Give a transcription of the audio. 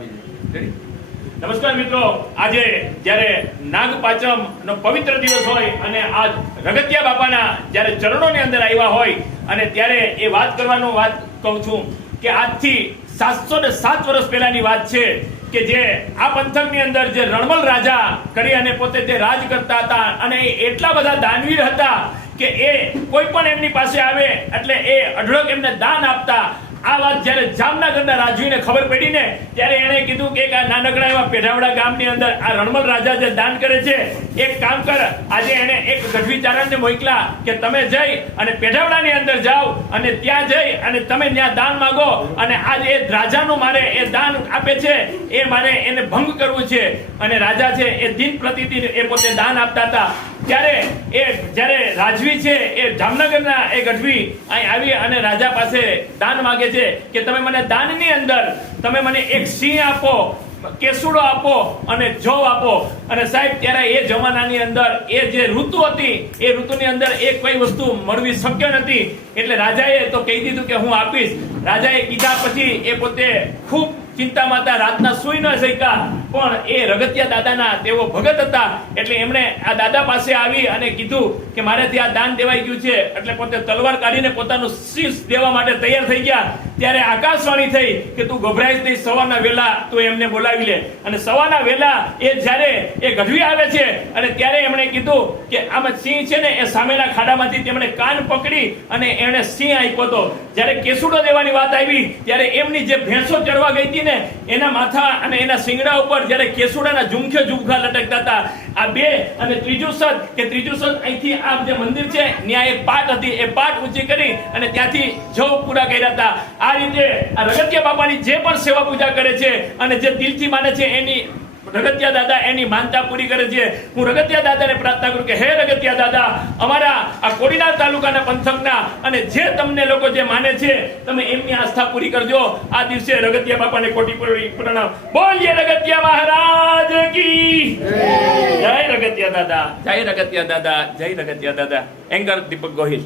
આપી છે. નમસ્કાર મિત્રો, આજે જ્યારે નાગપાંચમ નો પવિત્ર દિવસ હોય અને આજ રગતિયા બાપાના જ્યારે ચરણોની અંદર આવ્યા હોય અને ત્યારે એ વાત કરવાનું વાત કહું છું કે આજથી 707 વર્ષ પહેલાની વાત છે કે જે આ પંથકની અંદર જે રણમલ રાજા કરી અને પોતે જે રાજ કરતા હતા અને એટલા બધા દાનવીર હતા કે એ કોઈ પણ એમની પાસે આવે એટલે એ અઢળક એમને દાન આપતા. આ વાત જ્યારે જામનગરના રાજવીને ખબર પડી ને ત્યારે એણે કીધું કે આ નાનકડા એવા પેઢાવડા ગામની અંદર આ રણમલ રાજા જે દાન કરે છે, એક કામ કર. આજે એણે એક ગઢવી ચારણને મોકલા કે તમે જઈ અને પેઢાવડાની અંદર જાઓ અને ત્યાં જઈ અને તમે ત્યાં દાન માંગો અને આજ એ રાજાનું મારે એ દાન આપે છે એ મારે એને ભંગ કરવું છે. અને રાજા છે એ દિન પ્રતિદિન એ પોતે દાન આપતા હતા. જ્યારે રાજવી છે એ જામનગરના એ ગઢવી અહીં આવી અને રાજા પાસે દાન માંગે છે કે તમે મને દાનની અંદર તમે મને એક સિંહ આપો, કેસુડો આપો અને જવ આપો. અને સાહેબ ત્યારે એ જમાનાની અંદર એ જે ઋતુ હતી એ ઋતુની અંદર એ કોઈ વસ્તુ મળવી શક્ય નથી એટલે રાજાએ તો કહી દીધું કે હું આપીશ. રાજાએ કીધા પછી એ પોતે ખૂબ ચિંતામાં હતા, રાતના સૂઈ ન શક્યા. પણ એ રગતિયા દાદાના તેઓ ભગત હતા એટલે એમણે આ દાદા પાસે આવી અને કીધું કે મારેથી આ દાન દેવાઈ ગયું છે. એટલે પોતે તલવાર કાઢીને પોતાનું શીશ દેવા માટે તૈયાર થઈ ગયા. ત્યારે આકાશવાણી થઈ કે તું ગભરાઈશ નહીં, સવારના વેલા તું એમને બોલાવી લે. અને સવારના વેલા એ જ્યારે એ ગઢવી આવે છે અને ત્યારે એમણે કીધું કે આમાં સિંહ છે ને એ સામેના ખાડામાંથી તેમણે કાન પકડી અને એણે સિંહ આપ્યો હતો. જ્યારે કેસુડો દેવાની વાત આવી ત્યારે એમની જે ભેંસો ચરવા ગઈ હતી ને એના માથા અને એના શિંગડા ઉપર જ્યારે કેસુડાના ઝુમખા લટકતા હતા. આ બે અને ત્રીજું સદ અહીંથી આ જે મંદિર છે ત્યાં એક પાટ હતી, એ પાટ ઊંચી કરી અને ત્યાંથી જવ પૂરા કર્યા હતા. આ રીતે આ રગતિયા બાપાની જે પણ સેવા પૂજા કરે છે અને જે દિલથી માને છે એની રગતિયા દાદા એની માનતા પૂરી કરે છે. હું રગતિયા દાદાને પ્રાર્થના કરું કે હે રગતિયા દાદા, અમારા આ કોડીનાર તાલુકાના પંથકના અને જે તમને લોકો જે માને છે તમે એમની આસ્થા પૂરી કરજો. આ દિવસે રગતિયા બાપાને કોટી પ્રણામ. બોલીએ રગતિયા મહારાજ કી જય. રગતિયા દાદા જય, રગતિયા દાદા જય, રગતિયા દાદા. એંગર દીપક ગોહિલ.